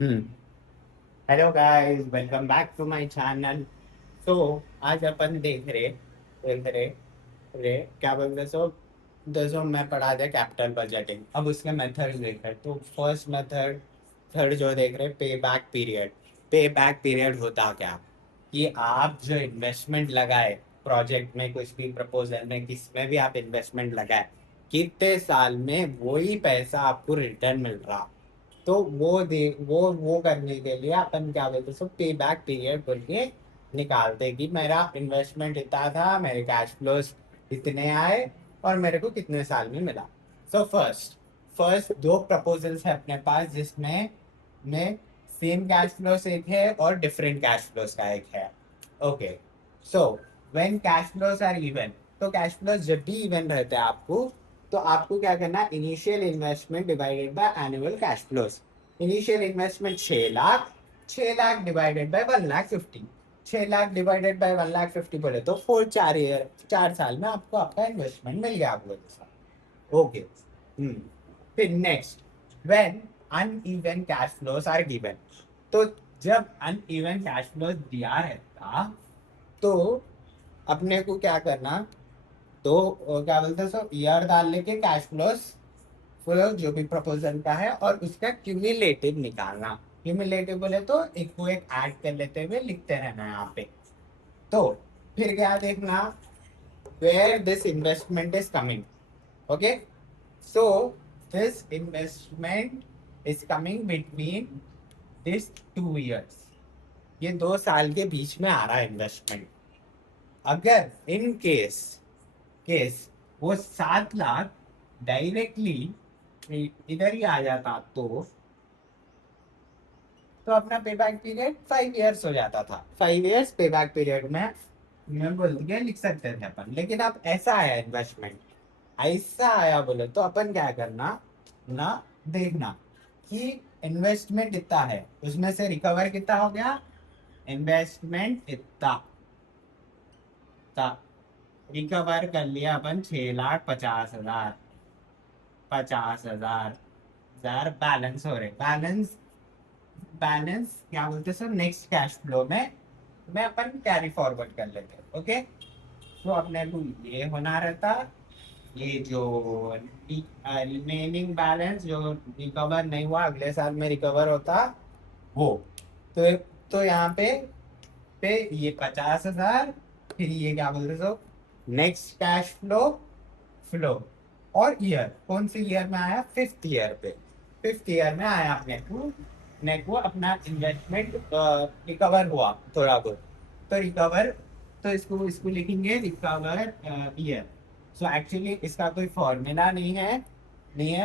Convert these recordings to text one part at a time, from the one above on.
Hmm. Hello guys, welcome back to my channel. तो आज अपन देख रहे क्या बोलते सो दसो मैं पढ़ा दे कैपिटल बजटिंग। अब उसके मेथड देख रहे तो फर्स्ट मेथड थर्ड जो देख रहे पे बैक पीरियड। पे बैक पीरियड होता क्या कि आप जो इन्वेस्टमेंट लगाए प्रोजेक्ट में, कुछ भी प्रपोजल में, किस में भी आप इन्वेस्टमेंट लगाए, कितने साल में वही पैसा आपको रिटर्न मिल रहा। तो वो करने के लिए अपन क्या बोलते हैं, पे बैक पीरियड बोल के निकालते कि मेरा इन्वेस्टमेंट इतना था, मेरे कैश फ्लोज इतने आए और मेरे को कितने साल में मिला। सो फर्स्ट दो प्रपोजल्स है अपने पास जिसमें में सेम कैश फ्लोस एक है और डिफरेंट कैश फ्लोस का एक है। Okay, so when cash flows are even, तो कैश फ्लोस जब भी इवन रहते हैं आपको, तो आपको क्या करना है, initial investment divided by annual cash flows. Initial investment 6 lakh, 6 lakh divided by 1,50,000। 6 lakh divided by 1,50,000 बोले तो 4 ईयर 4 साल में आपको आपका इन्वेस्टमेंट मिल गया आप लोगों को। ओके। फिर next, when uneven cash flows are given, तो जब अनइवन कैश फ्लोस दिया रहता तो अपने को क्या करना, तो क्या बोलते हैं सो ईयर डाल लेके कैश फ्लोस फ्लो जो भी प्रपोजल का है और उसका क्यूमुलेटिव निकालना। क्यूमुलेटिव बोले तो एक को एक ऐड कर लेते हुए लिखते रहना यहाँ पे। तो फिर क्या देखना, where this investment is coming. Okay, so this investment is coming between this 2 years. ये 2 साल के बीच में आ रहा है इन्वेस्टमेंट। अगर इन केस वो 7 लाख डायरेक्टली इधर ही आ जाता तो अपना पे बैक पीरियड 5 ईयर्स हो जाता था। 5 ईयर्स पे बैक पीरियड में मैं बोल के लिख सकते थे अपन, लेकिन अब ऐसा आया इन्वेस्टमेंट, ऐसा आया बोले तो अपन क्या करना ना, देखना कि इन्वेस्टमेंट इतना है, उसमें से रिकवर कितना हो गया, इन्वेस्टमेंट इतना था, रिकवर कर लिया अपन 6,50,000। 50,000 बैलेंस हो रहे, बैलेंस बैलेंस क्या बोलते सर, नेक्स्ट कैश फ्लो में मैं अपन कैरी फॉरवर्ड कर लेते हैं। ओके, तो अपने को ये होना रहता, ये जो रिमेनिंग बैलेंस जो रिकवर नहीं हुआ अगले साल में रिकवर होता वो। तो यहाँ पे ये 50,000, फिर ये क्या बोलते so next cash flow flow, और ईयर कौन से ईयर में आया, फिफ्थ ईयर पे। फिफ्थ ईयर में आया अपने को, अपना इन्वेस्टमेंट रिकवर हुआ थोड़ा बहुत। तो रिकवर, तो इसको इसको लिखेंगे रिकवर ईयर। सो एक्चुअली इसका कोई फॉर्मूला नहीं है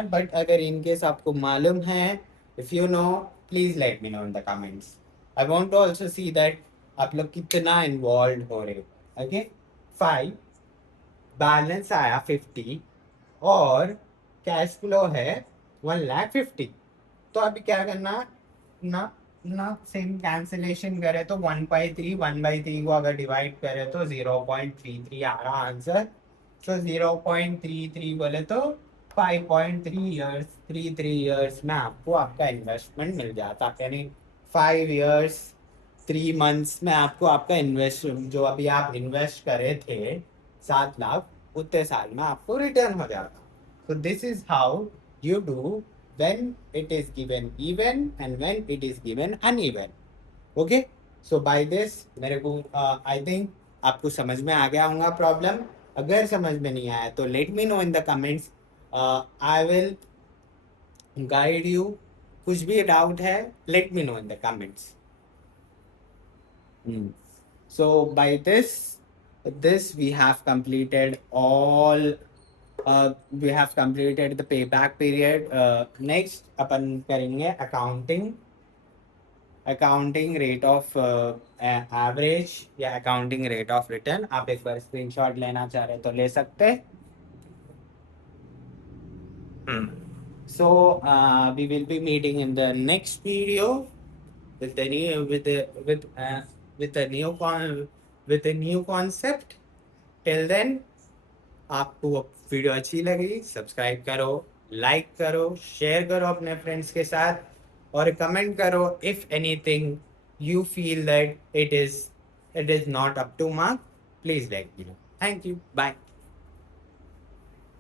बट अगर इनकेस आपको मालूम है, if you know, please let me know in the comments. I want to also see that आप लोग कितना इन्वॉल्व हो रहे हो। ओके, 5, बैलेंस आया 50 और कैश फ्लो है 1,50,000। तो अभी क्या करना ना, सेम कैंसिलेशन करे तो 1/3, 1/3 को अगर डिवाइड करे तो 0.33 आ रहा आंसर। तो 0.33 बोले तो 5.3 ईयर्स, 3 ईयर्स में आपको आपका इन्वेस्टमेंट मिल जाता, यानी 5 ईयर्स 3 मंथ्स में आपको आपका इन्वेस्ट जो अभी आप इन्वेस्ट करे थे 7 लाख, उतने साल में आपको रिटर्न हो जाता। So this is how you do when it is given even and when it is given uneven. Okay? So by this मेरे को आई थिंक आपको समझ में आ गया होगा प्रॉब्लम। अगर समझ में नहीं आया तो late me know in the comments, I will guide you. कुछ भी डाउट है late me know in the comments. So by this we have completed all, we have completed the payback period. Next अपन करेंगे accounting rate of average या accounting rate of return. आप एक बार screenshot लेना चाह रहे तो ले सकते। So we will be meeting in the next video with the new with a new with a new concept. Till then, आपको वीडियो अच्छी लगी सब्सक्राइब करो, लाइक करो, शेयर करो अपने फ्रेंड्स के साथ। और कमेंट करो if anything you feel that it is not up to mark, please let me know. Thank you. Bye.